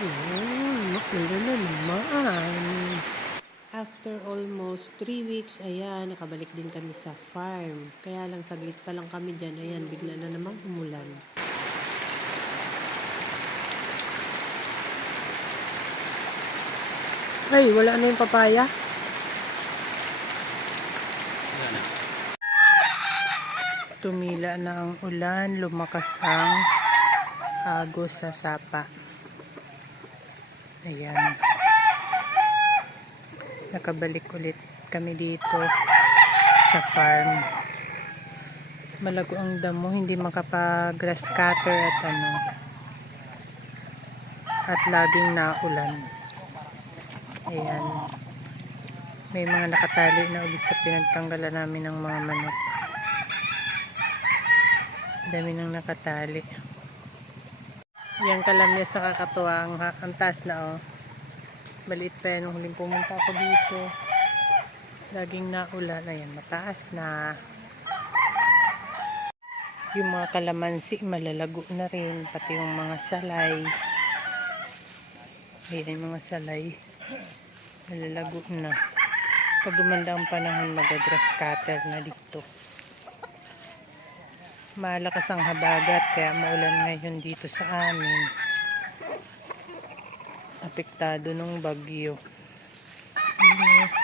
Ayun, maganda na naman. After almost 3 weeks, ayan, nakabalik din kami sa farm. Kaya lang saglit pa lang kami dyan, ayan, bigla na namang umulan. Ay, wala na yung papaya. Tumila na ang ulan, lumakas ang agos sa sapa. Ayan. Nakabalik ulit kami dito sa farm. Malago ang damo, hindi makapag-grass cutter at laging naulan. Ayan. May mga nakatali na ulit sa pinagtanggalan namin ng mga manok. Dami nang nakatali. Yan kalamyas sa kakatuwa. Ang taas na Maliit pa yan. Nung huling pumunta ako dito, laging naulan. Ayan, mataas na. Yung mga kalamansi malalago na rin. Pati yung mga salay. Ayan yung mga salay. Malalago na. Pag gumanda ang panahon, mag-grass cutter na dito. Malakas ang habagat kaya maulan ngayon dito sa amin. Apektado ng bagyo.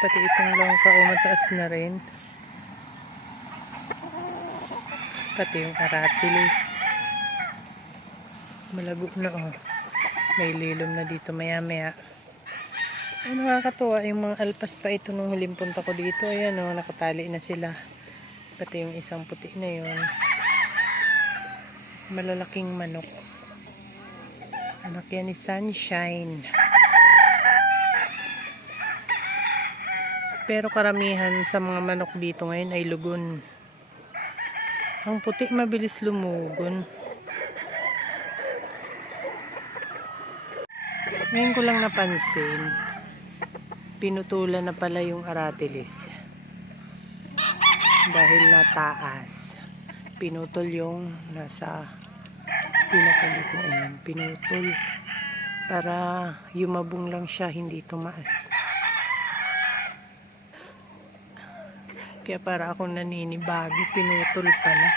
Pati itong langka mataas na rin. Pati yung aratilis. Malago na May lilom na dito maya maya. Nakakatuwa yung mga alpas pa ito nung huling punta ko dito. Ayan nakatali na sila. Pati yung isang puti na yun. Malalaking manok. Anak yan ni Sunshine. Pero karamihan sa mga manok dito ngayon ay lugon. Ang puti mabilis lumugon. Ngayon ko lang napansin, pinutulan na pala yung aratilis. Dahil nataas. Pinutol yung nasa pinakalit na yan. Pinutol. Para yumabong lang siya, hindi tumaas. Kaya para akong naninibago, pinutol pala.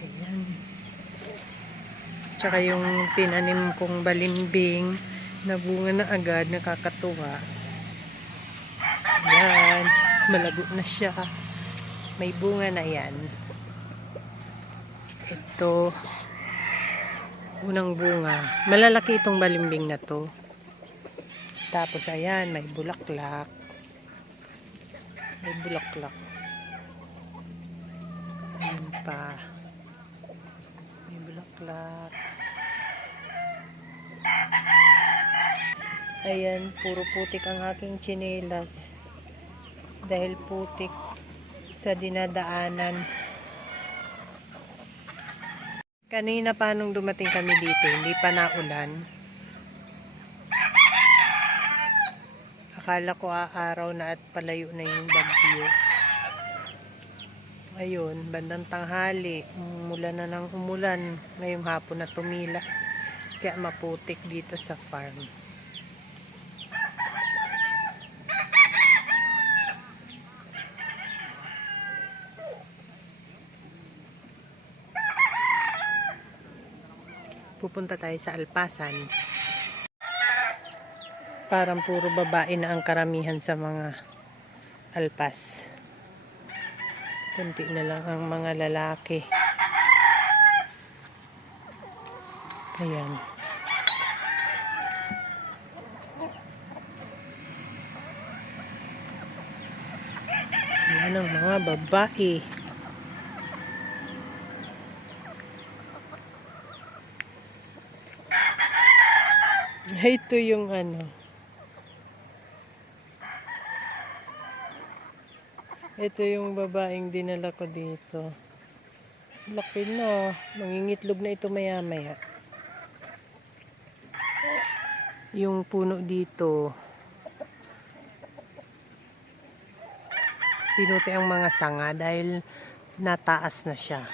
Ayan. Tsaka yung tinanim kong balimbing, nabunga na agad, nakakatuwa. Ayan. Malago na siya. May bunga na yan. Ito. Unang bunga. Malalaki itong balimbing na to. Tapos ayan, may bulaklak. May bulaklak. Ayan pa. May bulaklak. Ayan, puro putik ang aking tsinelas. Dahil putik sa dinadaanan. Kanina pa nung dumating kami dito, hindi pa naulan. Akala ko araw na at palayo na yung bagyo. Ayun, bandang tanghali, umulan na ng umulan. Ngayong hapon na tumila. Kaya maputik dito sa farm. Pupunta tayo sa Alpasan. Parang puro babae na ang karamihan sa mga alpas. Kunti na lang ang mga lalaki. Ayan. Ayan ang mga babae. Ito yung ito yung babaeng dinala ko dito. Laki na. Mangingitlog na ito maya maya. Yung puno dito, pinuti ang mga sanga dahil nataas na siya.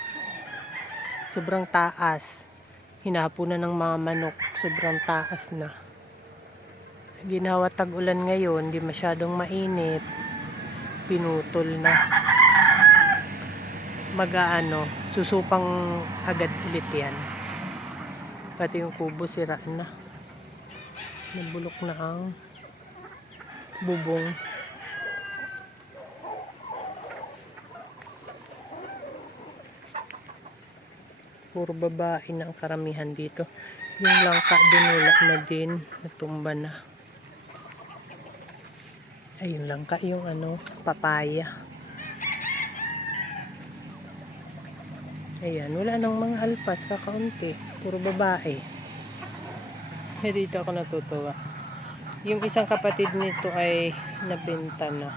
Sobrang taas. hinahapunan ng mga manok, sobrang taas na. Ginawa tag-ulan ngayon, di masyadong mainit, pinutol na. Susupang agad ulit yan. Pati yung kubo sira na. Nabulok na ang bubong. Puro babae na ang karamihan dito. Yung langka dinulak na din, natumba na. Ayun langka, yung papaya. Ayan, wala nang mga alpas, kakaunti. Puro babae. Dito ako natutuwa. Yung isang kapatid nito ay nabenta na.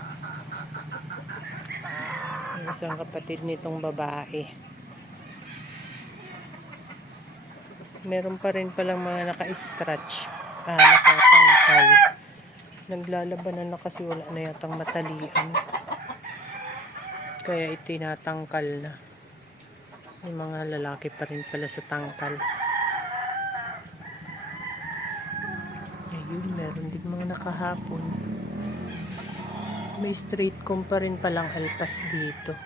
Yung isang kapatid nitong babae. Meron pa rin palang mga naka-scratch. Nakatangkal. Naglalabanan na kasi wala na yatang matalian. Kaya itinatangkal na. Yung mga lalaki pa rin pala sa tangkal. Ayun, meron din mga nakahapon. May straight comb pa rin palang alpas dito.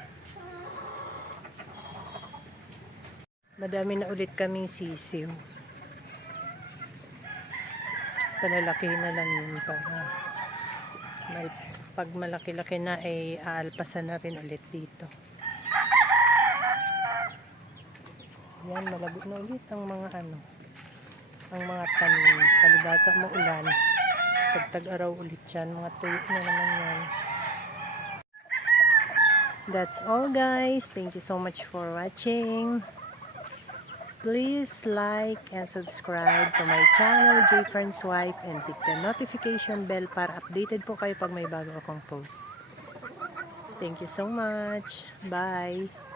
Madami na ulit kaming sisiw. Palalaki na lang yun para pag malaki-laki na ay aalpasan na rin ulit dito. Yan, malago na ulit ang mga ang mga tanim. Palibasa mo ulan. Pag tag-araw ulit yan, mga tuyo na naman yan. That's all guys. Thank you so much for watching. Please like and subscribe to my channel, J Friends Wife, and click the notification bell para updated po kayo pag may bago akong post. Thank you so much. Bye!